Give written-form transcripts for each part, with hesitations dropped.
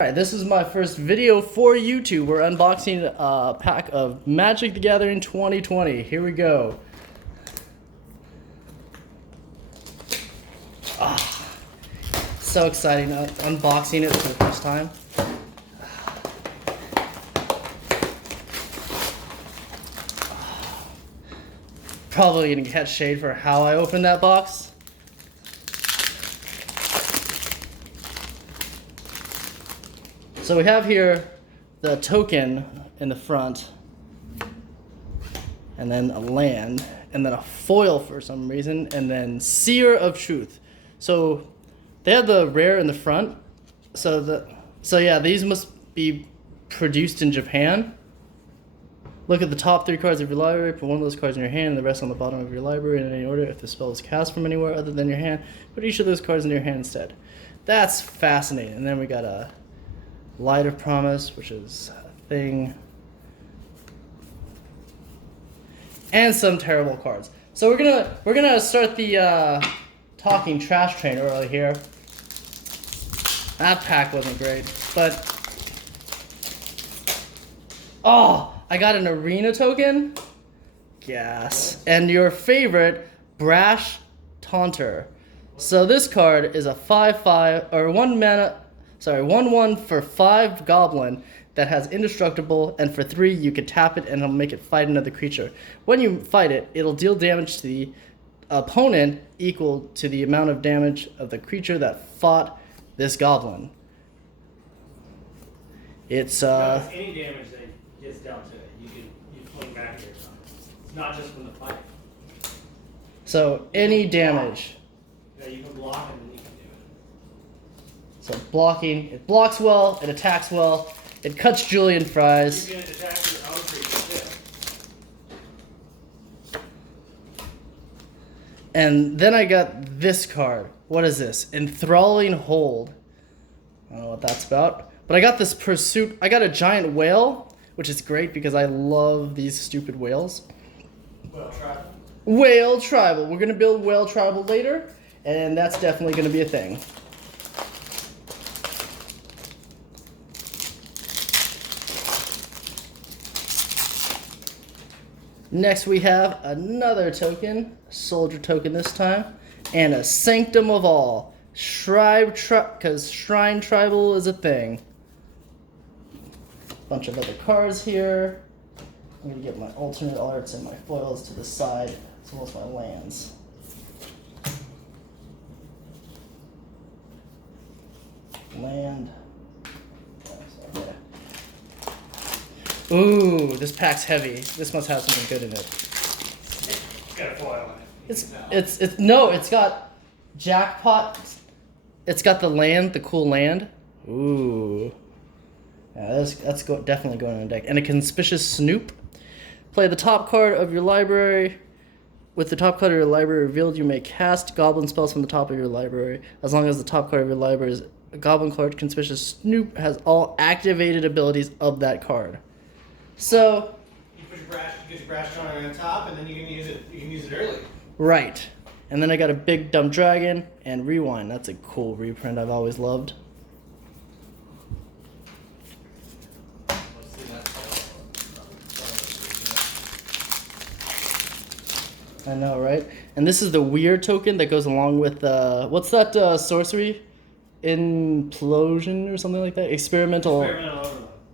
Alright, this is my first video for YouTube. We're unboxing a pack of Magic the Gathering 2020. Here we go. So exciting, unboxing it for the first time. Probably gonna catch shade for how I opened that box. So we have here the token in the front, and then a land, and then a foil for some reason, and then Seer of Truth. So they have the rare in the front. So yeah, these must be produced in Japan. Look at the top 3 cards of your library, put one of those cards in your hand and the rest on the bottom of your library in any order. If the spell is cast from anywhere other than your hand, put each of those cards in your hand instead. That's fascinating. And then we got a Light of Promise, which is a thing. And some terrible cards. So we're gonna start the talking trash train early here. That pack wasn't great, but I got an arena token. Gas. And your favorite, Brash Taunter. So this card is a 5/5 or 1/1 for 5 goblin that has indestructible, and for 3 you can tap it and it'll make it fight another creature. When you fight it, it'll deal damage to the opponent equal to the amount of damage of the creature that fought this goblin. It's any damage that gets dealt to it, you fling back at yourself. It's not just from the fight. So any damage. Yeah, you can block and then you can do it. So blocking, it blocks well, it attacks well, it cuts Julian fries. You can attack your own creature too. And then I got this card. What is this? Enthralling Hold. I don't know what that's about. But I got this Pursuit. I got a giant whale, which is great because I love these stupid whales. Well, tribal. Whale Tribal. We're going to build Whale Tribal later, and that's definitely going to be a thing. Next we have another token, soldier token this time, and a Sanctum of All. Because Shrine Tribal is a thing. Bunch of other cards here. I'm going to get my alternate arts and my foils to the side, as well as my lands. Land. Okay. Ooh, this pack's heavy. This must have something good in it. It's got a foil in it. It's got Jackpot. It's got the land, the cool land. Ooh. Yeah, that's definitely going on the deck. And a Conspicuous Snoop. Play the top card of your library. With the top card of your library revealed, you may cast goblin spells from the top of your library. As long as the top card of your library is a goblin card, Conspicuous Snoop has all activated abilities of that card. So You put your brash on the top, and then you can use it. You can use it early. right. And then I got a Big Dumb Dragon and Rewind. That's a cool reprint I've always loved. I know, right? And this is the weird token that goes along with what's that sorcery? Implosion or something like that?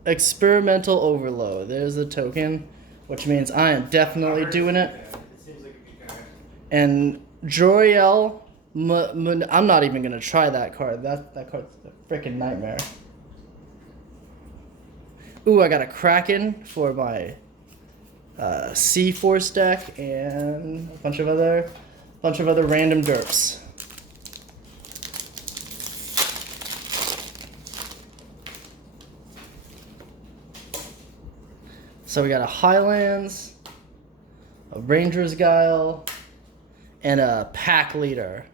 Experimental Overload. There's the token, which means I am definitely doing it. It seems like a good card. And Joriel, I'm not even gonna try that card. That card's a freaking nightmare. Ooh, I got a Kraken for my C-Force deck and a bunch of other random derps. So we got a Highlands, a Ranger's Guile, and a Pack Leader,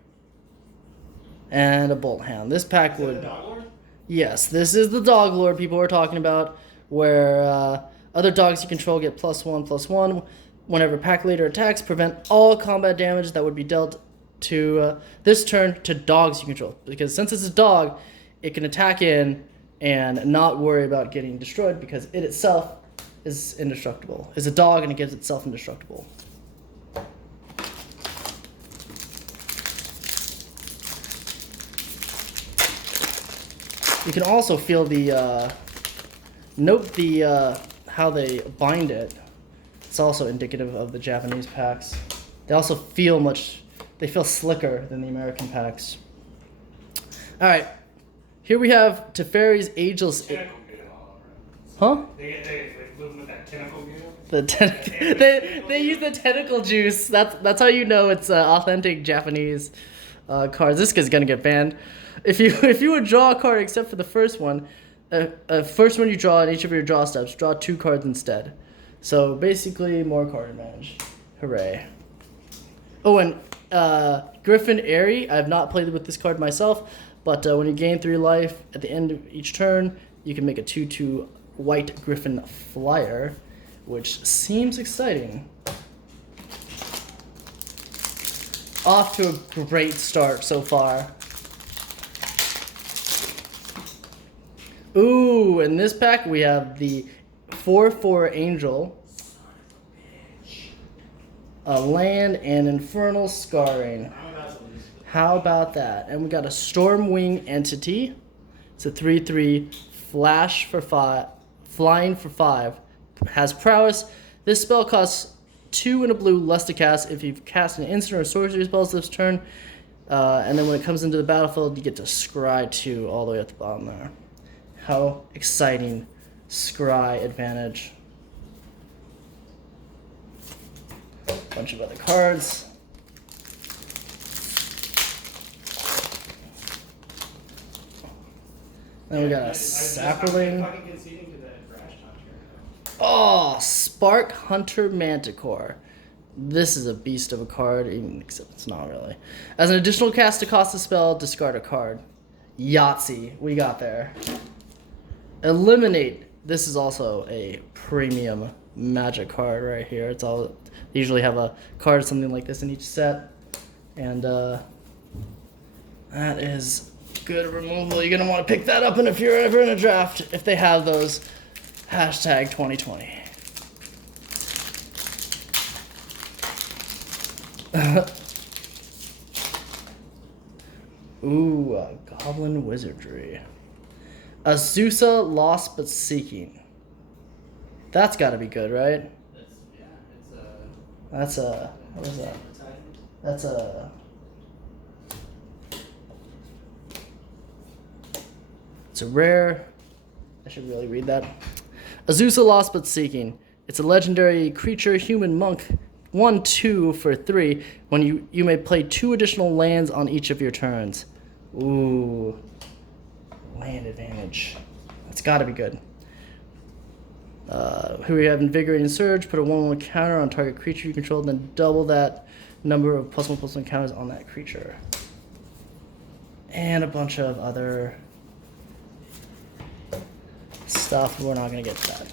and a Bolt Hound. This pack would... Dog Lord? Yes, this is the Dog Lord people were talking about, where other dogs you control get +1/+1 whenever Pack Leader attacks. Prevent all combat damage that would be dealt to this turn to dogs you control. Because since it's a dog, it can attack in and not worry about getting destroyed because it itself is indestructible. It's a dog and it gives itself indestructible. You can also feel the note the how they bind it. It's also indicative of the Japanese packs. They also feel they feel slicker than the American packs. All right, here we have Teferi's Ageless. Tentacle goo all over it. Huh? They move with that tentacle goo. They use the tentacle juice. That's how you know it's authentic Japanese cards. This guy's gonna get banned. If you would draw a card except for the first one, first one you draw in each of your draw steps, draw 2 cards instead. So basically, more card advantage. Hooray! Oh, and Griffin Airy. I have not played with this card myself, but when you gain 3 life at the end of each turn, you can make a 2/2 white Griffin flyer, which seems exciting. Off to a great start so far. Ooh, in this pack we have the 4/4 Angel, a land, and Infernal Scarring. How about that? And we got a Stormwing Entity. It's a 3/3 flash for 5, flying for 5. Has prowess. This spell costs 2 and a blue less to cast if you've cast an instant or sorcery spells this turn. And then when it comes into the battlefield, you get to scry 2 all the way at the bottom there. How exciting. Scry advantage. Bunch of other cards. Then we got a Sapperling. Oh, Spark Hunter Manticore. This is a beast of a card, even except it's not really. As an additional cast to cost a spell, discard a card. Yahtzee, we got there. Eliminate. This is also a premium Magic card right here. It's all. They usually have a card something like this in each set, and that is good removal. You're gonna want to pick that up, and if you're ever in a draft, if they have those, hashtag 2020. Ooh, Goblin Wizardry. Azusa Lost But Seeking. That's got to be good, right? That's a. What is that? That's a. It's a rare. I should really read that. Azusa Lost But Seeking. It's a legendary creature, human monk. 1/2 for 3. When you may play 2 additional lands on each of your turns. Ooh. Land advantage. That's got to be good. Here we have Invigorating Surge. Put a 1/1 counter on target creature you control, then double that number of +1/+1 counters on that creature. And a bunch of other stuff. We're not going to get to that.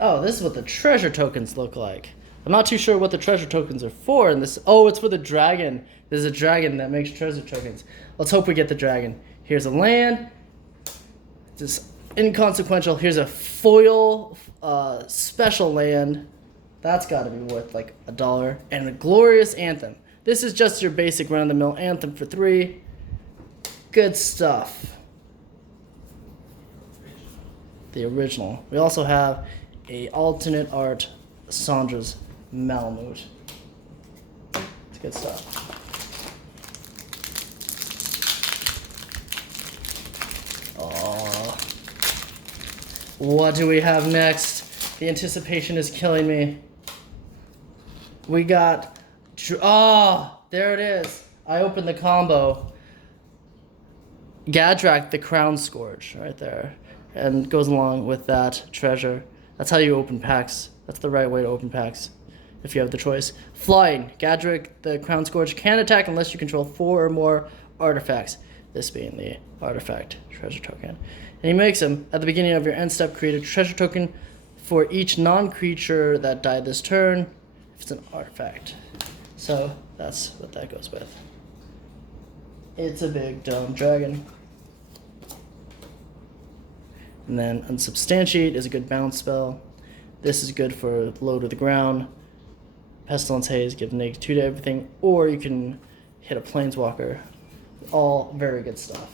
Oh, this is what the treasure tokens look like. I'm not too sure what the treasure tokens are for in this. Oh, it's for the dragon. There's a dragon that makes treasure tokens. Let's hope we get the dragon. Here's a land. Just inconsequential. Here's a foil special land. That's got to be worth like $1. And a glorious anthem. This is just your basic run-of-the-mill anthem for 3. Good stuff. The original. We also have a alternate art Sandra's Malamute. It's good stuff. What do we have next? The anticipation is killing me. We got... Oh, there it is. I opened the combo. Gadrak, the Crown Scourge, right there. And goes along with that treasure. That's how you open packs. That's the right way to open packs, if you have the choice. Flying. Gadrak, the Crown Scourge, can't attack unless you control 4 or more artifacts. This being the artifact treasure token. And he makes them. At the beginning of your end step, create a treasure token for each non-creature that died this turn, if it's an artifact. So That's what that goes with. It's a big dumb dragon. And then Unsubstantiate is a good bounce spell. This is good for low to the ground. Pestilence Haze, give -2 to everything. Or you can hit a Planeswalker. All very good stuff.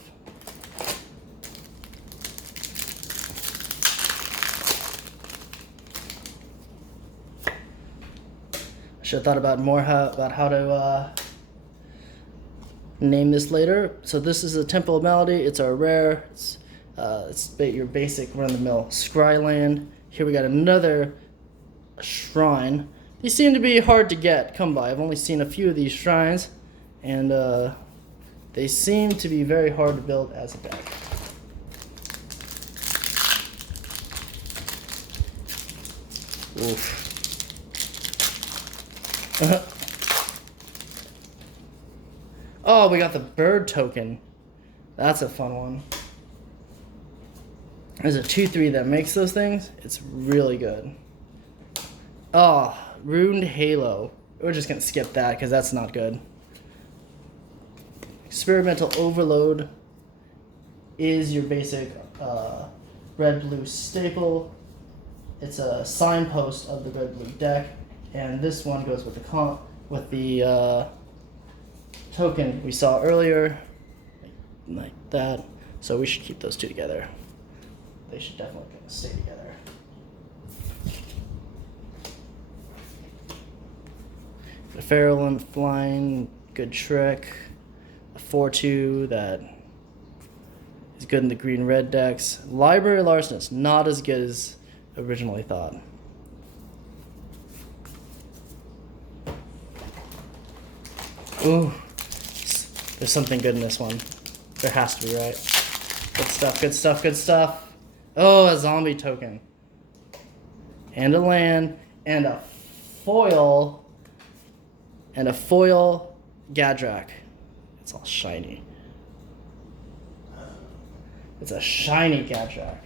I should have thought about more about how to name this later. So this is a Temple of Malady. It's our rare. It's your basic run-of-the-mill Scryland. Here we got another shrine. These seem to be hard to come by. I've only seen a few of these shrines, and they seem to be very hard to build as a deck. Oof. Oh, we got the bird token. That's a fun one. There's a 2/3 that makes those things. It's really good. Oh, Ruined Halo. We're just gonna skip that because that's not good. Experimental Overload is your basic red-blue staple. It's a signpost of the red-blue deck, and this one goes with the token we saw earlier, like that. So we should keep those two together. They should definitely stay together. The Feral and Flying, good trick. A 4/2 that is good in the green-red decks. Library Larcenist, not as good as originally thought. Ooh, there's something good in this one. There has to be, right? Good stuff, good stuff, good stuff. Oh, a zombie token. And a land, and a foil, Gadrak. It's all shiny. It's a shiny Gadrak.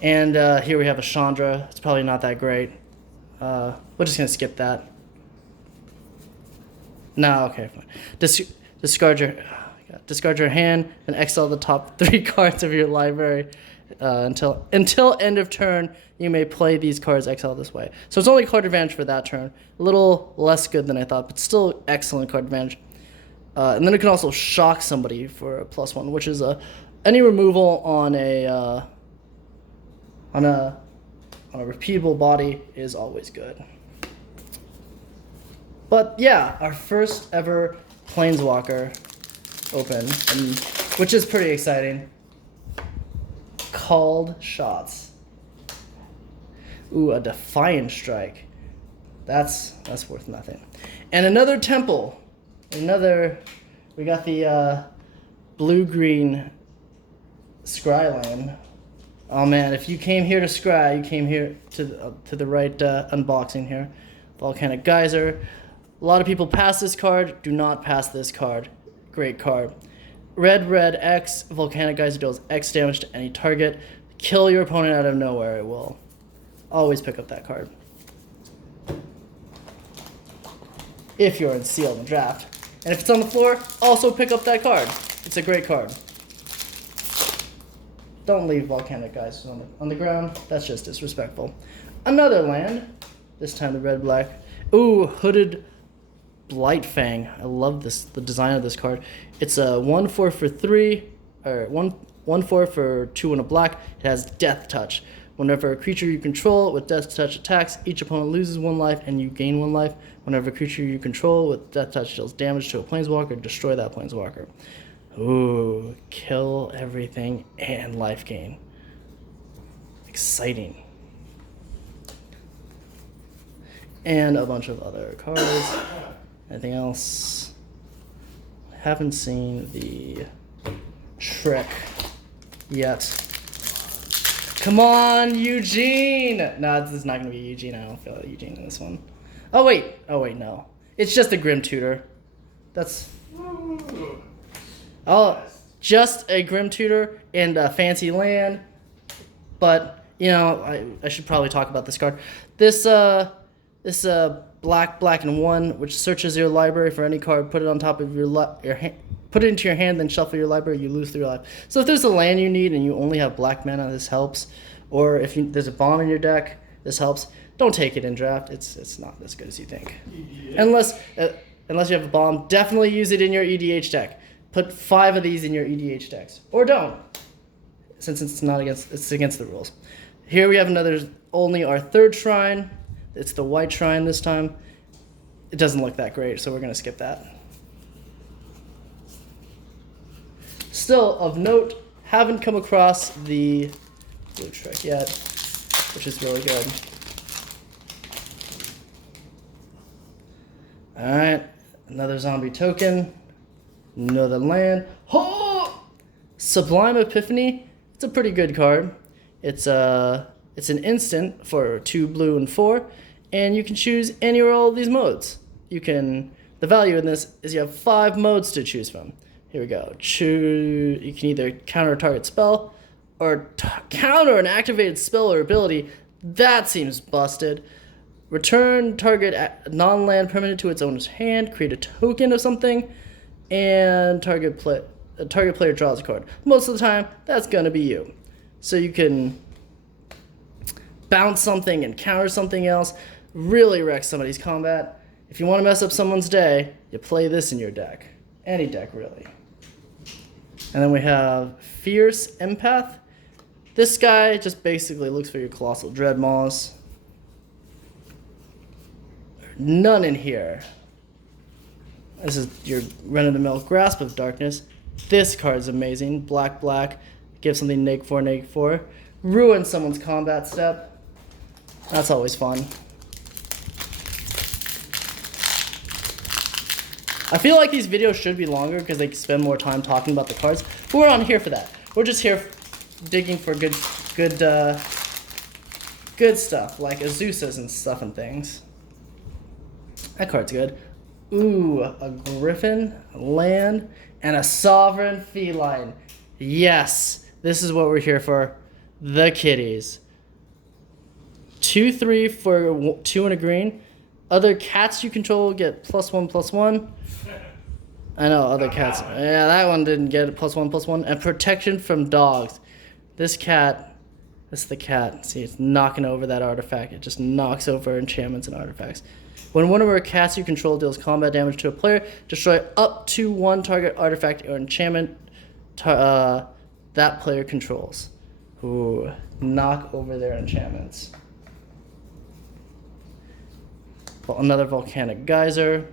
And here we have a Chandra. It's probably not that great. We're just going to skip that. No, okay, fine. Discard your hand and exile the top 3 cards of your library. Until end of turn, you may play these cards exiled this way. So it's only card advantage for that turn. A little less good than I thought, but still excellent card advantage. And then it can also shock somebody for a +1, which is any removal on a repeatable body is always good. But yeah, our first ever Planeswalker open, which is pretty exciting. Called Shots. Ooh, a Defiant Strike. That's worth nothing. And another Temple. We got the blue-green Scryland. Oh man, if you came here to Scry, you came here to the right unboxing here. Volcanic Geyser. A lot of people pass this card. Do not pass this card. Great card. Red X, Volcanic Geyser deals X damage to any target. Kill your opponent out of nowhere, it will. Always pick up that card. If you're in Seal in the draft. And if it's on the floor, also pick up that card. It's a great card. Don't leave Volcanic Geysers on the ground. That's just disrespectful. Another land. This time the red-black. Ooh, Hooded Blightfang. I love the design of this card. It's a 1/4 for 3, or 1/4 for 2 and a black. It has Death Touch. Whenever a creature you control with Death Touch attacks, each opponent loses 1 life and you gain 1 life. Whenever a creature you control with Death Touch deals damage to a Planeswalker, destroy that Planeswalker. Ooh, kill everything and life gain. Exciting. And a bunch of other cards. Anything else? I haven't seen the trick yet. Come on, Eugene! No, this is not going to be Eugene. I don't feel like Eugene in this one. Oh, wait, no. It's just a Grim Tutor. That's... Oh, just a Grim Tutor and a fancy land. But, you know, I should probably talk about this card. This This black, black, and 1, which searches your library for any card. Put it on top of your hand. Put it into your hand, then shuffle your library. You lose 3 life. So if there's a land you need and you only have black mana, this helps. Or if there's a bomb in your deck, this helps. Don't take it in draft. It's not as good as you think. Unless you have a bomb, definitely use it in your EDH deck. Put 5 of these in your EDH decks, or don't, since it's against the rules. Here we have only our 3rd shrine. It's the white shrine this time. It doesn't look that great, so we're gonna skip that. Still, of note, haven't come across the blue trick yet, which is really good. Alright, another zombie token, another land. Oh! Sublime Epiphany, it's a pretty good card. It's an instant for 2 blue and 4, and you can choose any or all of these modes. The value in this is you have 5 modes to choose from. Here we go. You can either counter a target spell or counter an activated spell or ability. That seems busted. Return target non-land permanent to its owner's hand. Create a token of something, and target player draws a card. Most of the time, that's gonna be you. So you can bounce something and counter something else. Really wreck somebody's combat. If you want to mess up someone's day, you play this in your deck. Any deck, really. And then we have Fierce Empath. This guy just basically looks for your Colossal Dreadmaws. None in here. This is your run-of-the-mill Grasp of Darkness. This card's amazing. Black, black. Give something -4/-4. Ruin someone's combat step. That's always fun. I feel like these videos should be longer because they spend more time talking about the cards. But we're not here for that. We're just here digging for good stuff, like Azusa's and stuff and things. That card's good. Ooh, a Griffin, a land, and a Sovereign Feline. Yes, this is what we're here for. The kitties. 2/3 for 2 and a green. Other cats you control get +1/+1. I know, other cats. Yeah, that one didn't get it +1/+1. And protection from dogs. This is the cat. See, it's knocking over that artifact. It just knocks over enchantments and artifacts. When one of our cats you control deals combat damage to a player, destroy up to 1 target artifact or enchantment that player controls. Ooh, knock over their enchantments. Another Volcanic Geyser.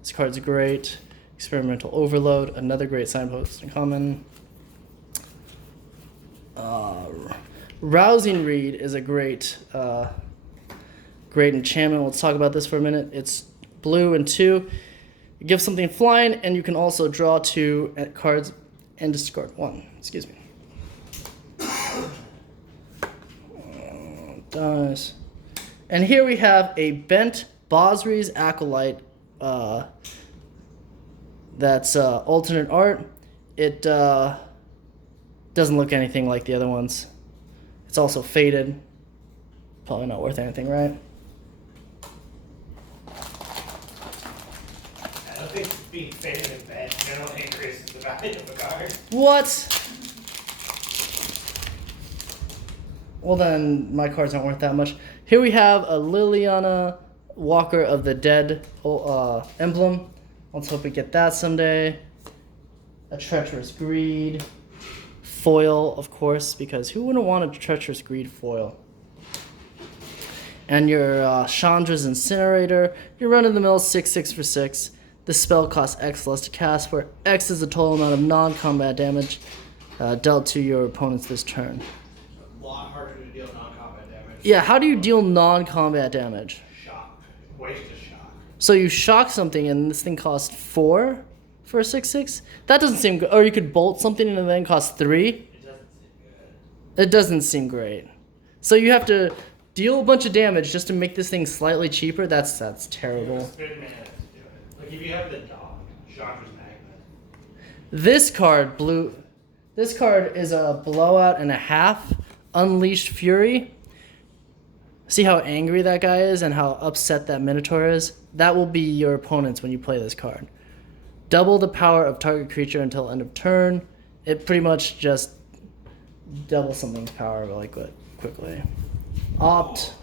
This card's great. Experimental Overload. Another great signpost in common. Rousing Reed is a great enchantment. Let's talk about this for a minute. It's blue and 2. It gives something flying, and you can also draw 2 cards and discard 1. Excuse me. Dies. And here we have a Bent Bosri's Acolyte. That's alternate art. It doesn't look anything like the other ones. It's also faded. Probably not worth anything, right? I don't think being faded in bed generally increases the value of a card. What? Well then, my cards aren't worth that much. Here we have a Liliana Walker of the Dead emblem. Let's hope we get that someday. A Treacherous Greed. Foil, of course, because who wouldn't want a Treacherous Greed foil? And your Chandra's Incinerator. Your run-of-the-mill 6/6 for 6. This spell costs X less to cast, where X is the total amount of non-combat damage dealt to your opponents this turn. A lot harder to deal non-combat damage. Yeah, how do you deal non-combat damage? Shock. Waste a shock. So you shock something and this thing costs 4 for a 6/6? That doesn't seem good. Or you could bolt something and then cost 3? It doesn't seem good. It doesn't seem great. So you have to deal a bunch of damage just to make this thing slightly cheaper? That's terrible. Spend mana to do it. Like if you have the dog, Chandra's Magnet. This card is a blowout and a half. Unleashed Fury. See how angry that guy is and how upset that Minotaur is? That will be your opponents when you play this card. Double the power of target creature until end of turn. It pretty much just doubles something's power like quickly. Opt.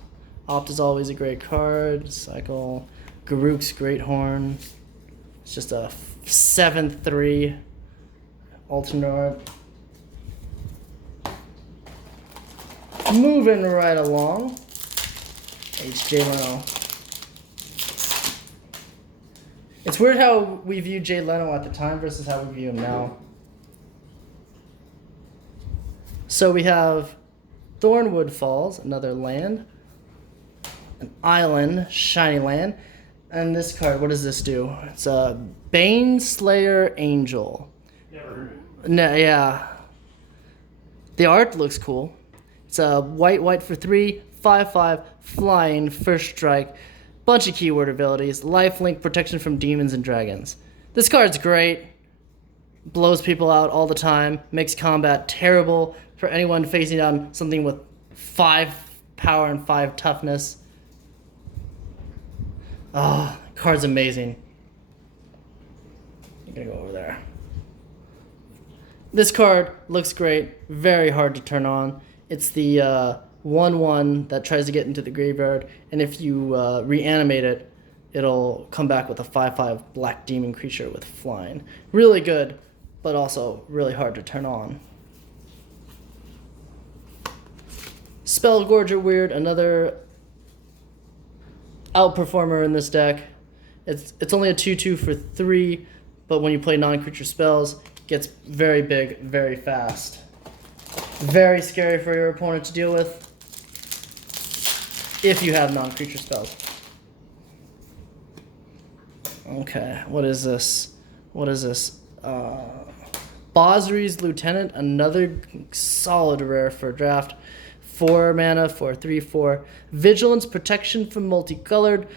Opt is always a great card. Cycle. Garruk's Great Horn. It's just a 7/3 alternate art. Moving right along. Jay Leno. It's weird how we view Jay Leno at the time versus how we view him now. So we have Thornwood Falls, another land. An island, shiny land. And this card, what does this do? It's a Baneslayer Angel. Never heard of it. No, yeah. The art looks cool. It's a white for 3, 5/5, flying, first strike, bunch of keyword abilities, lifelink, protection from demons and dragons. This card's great. Blows people out all the time. Makes combat terrible for anyone facing down something with 5 power and 5 toughness. Oh, card's amazing. I'm gonna go over there. This card looks great. Very hard to turn on. It's the 1/1 that tries to get into the graveyard, and if you reanimate it, it'll come back with a 5/5 black demon creature with flying. Really good, but also really hard to turn on. Spellgorger Weird, another outperformer in this deck. It's only a 2/2 for 3, but when you play non-creature spells, it gets very big, very fast. Very scary for your opponent to deal with if you have non-creature spells. Okay, what is this? Bosri's Lieutenant, another solid rare for draft. 4 mana for 3/4. Vigilance, protection from multicolored.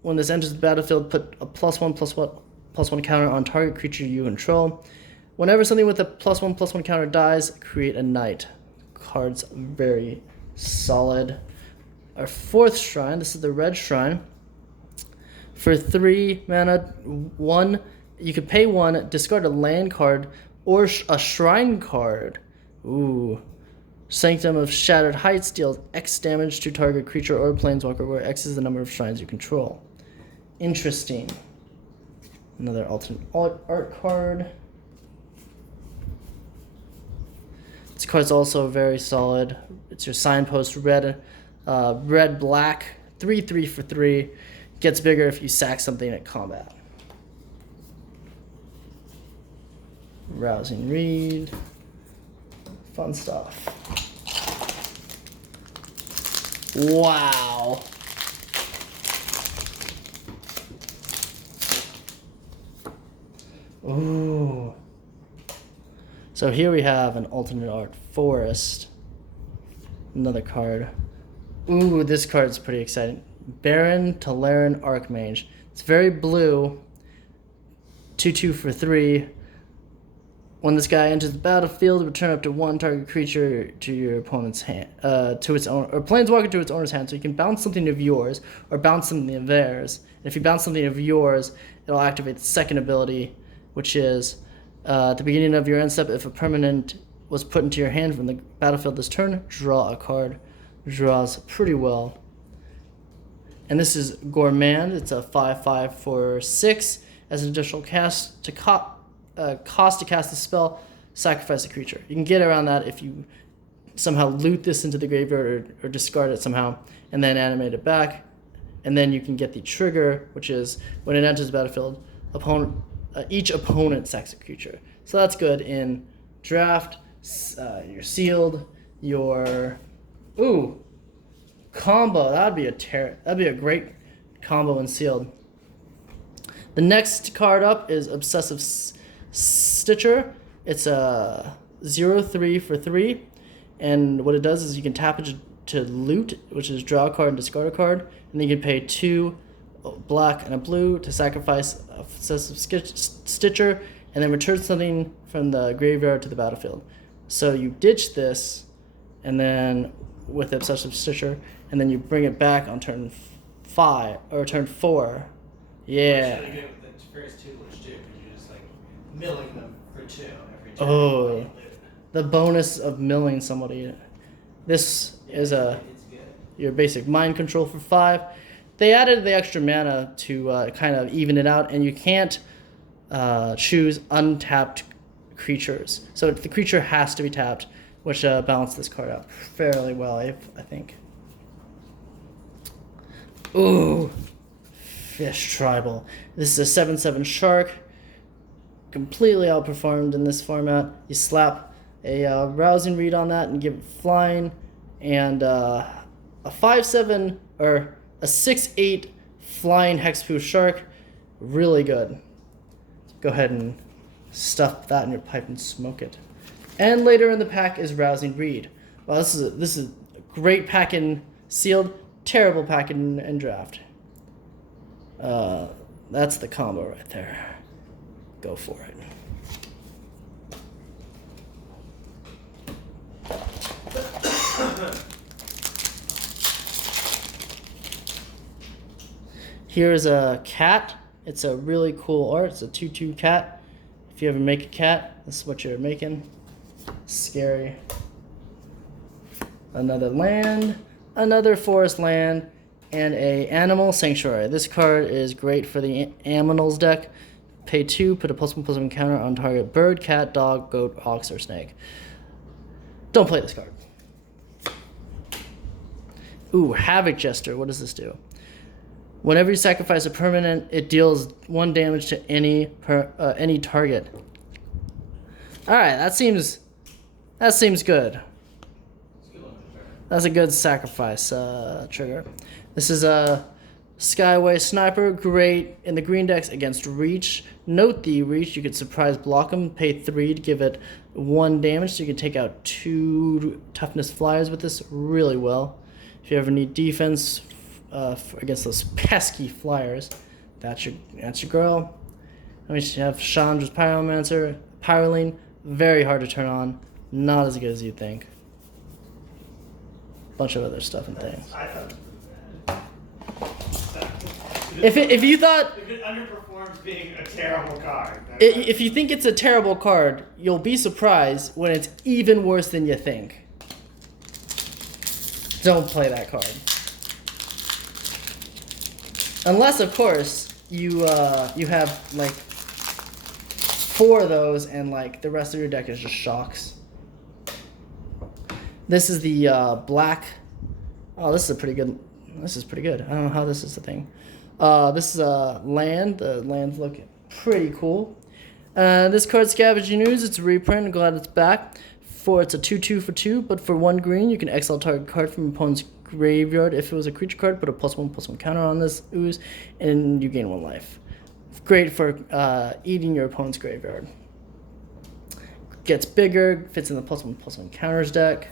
When this enters the battlefield, put a +1/+1/+1 counter on target creature you control. Whenever something with a +1/+1 counter dies, create a knight. Card's very solid. Our 4th shrine, this is the red shrine. For 3 mana, 1, you could pay 1, discard a land card or a shrine card. Ooh. Sanctum of Shattered Heights deals X damage to target creature or planeswalker, where X is the number of shrines you control. Interesting. Another alternate art card. This card's also very solid. It's your Signpost red, black, 3/3 for 3. Gets bigger if you sack something at combat. Rousing Read. Fun stuff. Wow. Ooh. So here we have an alternate art forest. Another card. Ooh, this card's pretty exciting. Baron Tolaran Archmage. It's very blue. 2/2 for 3. When this guy enters the battlefield, return up to 1 target creature to your opponent's hand, to its own, or planeswalker to its owner's hand. So you can bounce something of yours, or bounce something of theirs. And if you bounce something of yours, it'll activate the second ability, which is at the beginning of your end step, if a permanent was put into your hand from the battlefield this turn, draw a card. Draws pretty well. And this is Gourmand. It's a 5/5 for 6. As an additional cost to cast the spell, sacrifice a creature. You can get around that if you somehow loot this into the graveyard or discard it somehow, and then animate it back. And then you can get the trigger, which is when it enters the battlefield, each opponent sacks a creature. So that's good in draft. You're sealed. Your combo. That'd be a great combo in sealed. The next card up is Obsessive Stitcher. It's a 0/3 for 3, and what it does is you can tap it to loot, which is draw a card and discard a card, and then you can pay 2 black and a blue to sacrifice a Obsessive Stitcher, and then return something from the graveyard to the battlefield. So you ditch this, and then with Obsessive Stitcher, and then you bring it back on turn 5 or turn 4. Yeah. It's really good with the first tutelage too, because you're just like milling them for 2 every turn. Oh, the bonus of milling somebody. This is It's good. your basic mind control for 5. They added the extra mana to kind of even it out, and you can't choose untapped creatures. So the creature has to be tapped, which balanced this card out fairly well, I think. Ooh, Fish Tribal. This is a 7/7 shark. Completely outperformed in this format. You slap a Rousing Read on that and give it flying, and a 5/7 or a 6/8 flying Hexproof Shark. Really good. Go ahead and stuff that in your pipe and smoke it. And later in the pack is Rousing Read. Well, this is a great pack in sealed, terrible pack in draft. That's the combo right there. Go for it. Here's a cat. It's a really cool art. It's a 2/2 cat. If you ever make a cat, this is what you're making. Scary. Another land, another forest land, and a animal sanctuary. This card is great for the Aminals deck. Pay 2, put a +1/+1 counter on target bird, cat, dog, goat, ox, or snake. Don't play this card. Ooh, Havoc Jester. What does this do? Whenever you sacrifice a permanent, it deals 1 damage to any target. All right, that seems good. That's a good sacrifice trigger. This is a Skyway Sniper, great in the green decks against Reach. Note the Reach, you could surprise block them, pay 3 to give it 1 damage, so you can take out 2 toughness flyers with this really well. If you ever need defense against those pesky flyers, that's your girl. And we should have Chandra's Pyromancer, Pyroling, very hard to turn on, not as good as you think. Bunch of other stuff and things. I thought it was pretty bad. If you thought If it underperforms being a terrible card. if you think it's a terrible card, you'll be surprised when it's even worse than you think. Don't play that card. Unless, of course, you have like 4 of those and like the rest of your deck is just shocks. This is the black. Oh, this is pretty good. This is pretty good. I don't know how this is the thing. This is a land. The lands look pretty cool. This card's Scavenging Ooze. It's a reprint. I'm glad it's back. It's a 2/2 for 2, but for 1 green, you can exile target card from opponent's graveyard. If it was a creature card, put a +1/+1 counter on this ooze, and you gain 1 life. Great for eating your opponent's graveyard. Gets bigger, fits in the +1/+1 counters deck,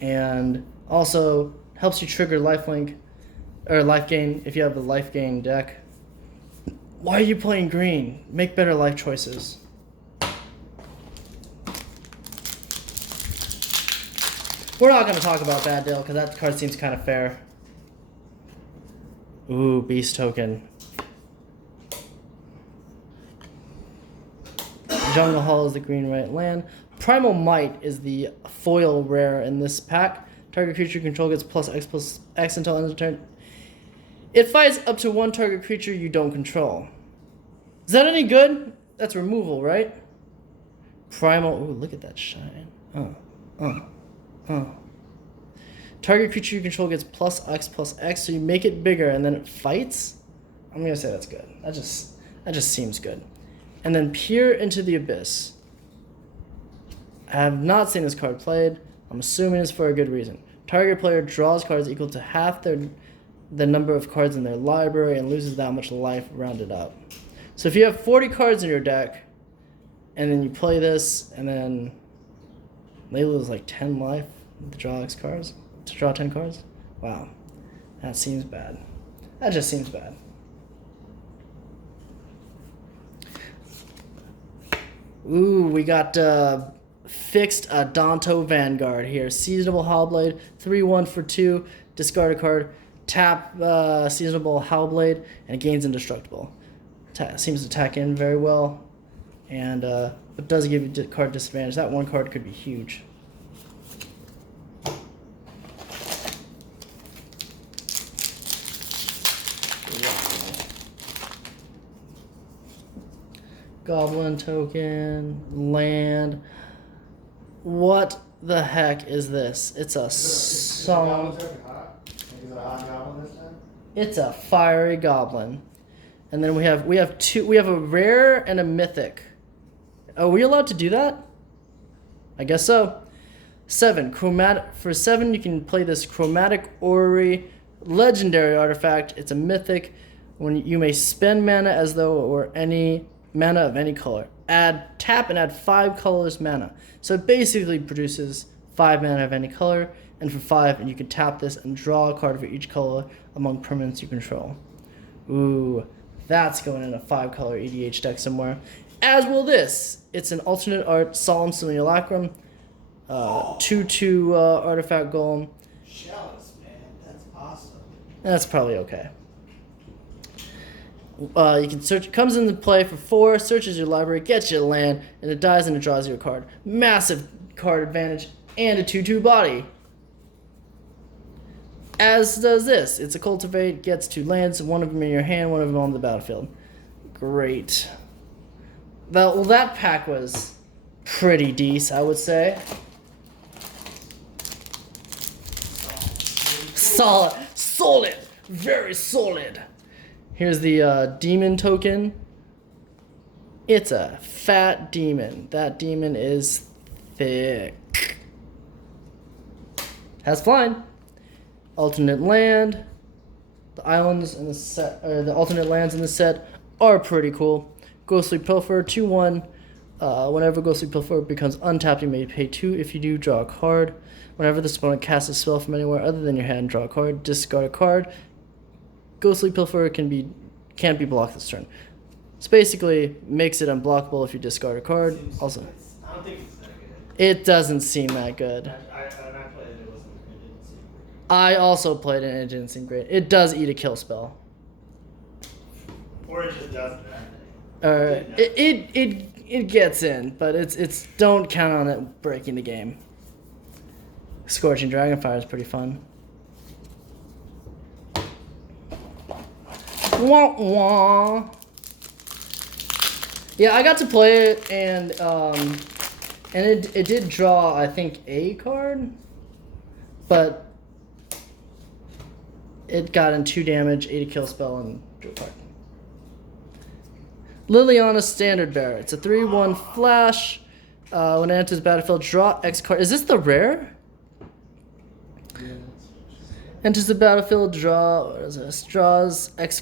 and also helps you trigger lifelink or life gain if you have the life gain deck. Why are you playing green? Make better life choices. We're not going to talk about Bad Deal because that card seems kind of fair. Ooh, Beast Token. Jungle Hall is the green right land. Primal Might is the foil rare in this pack. Target creature you control gets +X/+X until end of turn. It fights up to 1 target creature you don't control. Is that any good? That's removal, right? Primal. Ooh, look at that shine. Target creature you control gets +X/+X, so you make it bigger and then it fights. I'm gonna say that's good. That just seems good. And then Peer into the Abyss. I have not seen this card played. I'm assuming it's for a good reason. Target player draws cards equal to half the number of cards in their library and loses that much life rounded up. So if you have 40 cards in your deck, and then you play this, and then they lose like 10 life to draw X cards, to draw 10 cards. Wow, that seems bad. That just seems bad. Ooh, we got fixed Danto Vanguard here. Seasonable Hobblade, 3/1 for 2. discard a card, tap Seasonable Howlblade, and it gains Indestructible. Seems to attack in very well, and it does give you card disadvantage. That one card could be huge. Goblin token, land. What the heck is this? It's a song. Is it a hot goblin this time? It's a fiery goblin. And then we have a rare and a mythic. Are we allowed to do that? I guess so. 7 chromatic. For 7 you can play this Chromatic Orrery legendary artifact. It's a mythic. When you may spend mana as though it were any mana of any color. Tap and add 5 colorless mana. So it basically produces 5 mana of any color, and for 5, and you can tap this and draw a card for each color among permanents you control. Ooh, that's going in a 5-color EDH deck somewhere. As will this. It's an alternate art Solemn Simulacrum, 2/2 artifact golem. Jealous, man. That's awesome. That's probably okay. You can search. It comes into play for 4. Searches your library, gets you a land, and it dies and it draws you a card. Massive card advantage and a 2/2 body. As does this. It's a cultivate. Gets 2 lands. One of them in your hand. One of them on the battlefield. Great. Well, that pack was pretty decent, I would say. Solid, very solid. Here's the demon token. It's a fat demon. That demon is thick. Has flying. Alternate land. The islands in the set, or the alternate lands in the set, are pretty cool. Ghostly Pilfer, 2/1. Whenever Ghostly Pilfer becomes untapped, you may pay 2. If you do, draw a card. Whenever this opponent casts a spell from anywhere other than your hand, draw a card. Discard a card. Ghostly Pilfer can't be blocked this turn. So basically, makes it unblockable if you discard a card. Also, I don't think it's that good. it doesn't seem that good. When I played it, it didn't seem great. I also played it and it didn't seem great. It does eat a kill spell. Or it just does that. It gets in, but it's don't count on it breaking the game. Scorching Dragonfire is pretty fun. Wah wah. Yeah, I got to play it, and it did draw, I think, a card, but it got in 2 damage, 8 kill spell, and drew a card. Liliana Standard Bearer. It's a 3/1 flash. When it enters the battlefield, draw X card. Is this the rare? Yeah. Enters the battlefield, draw. What is this? Draws X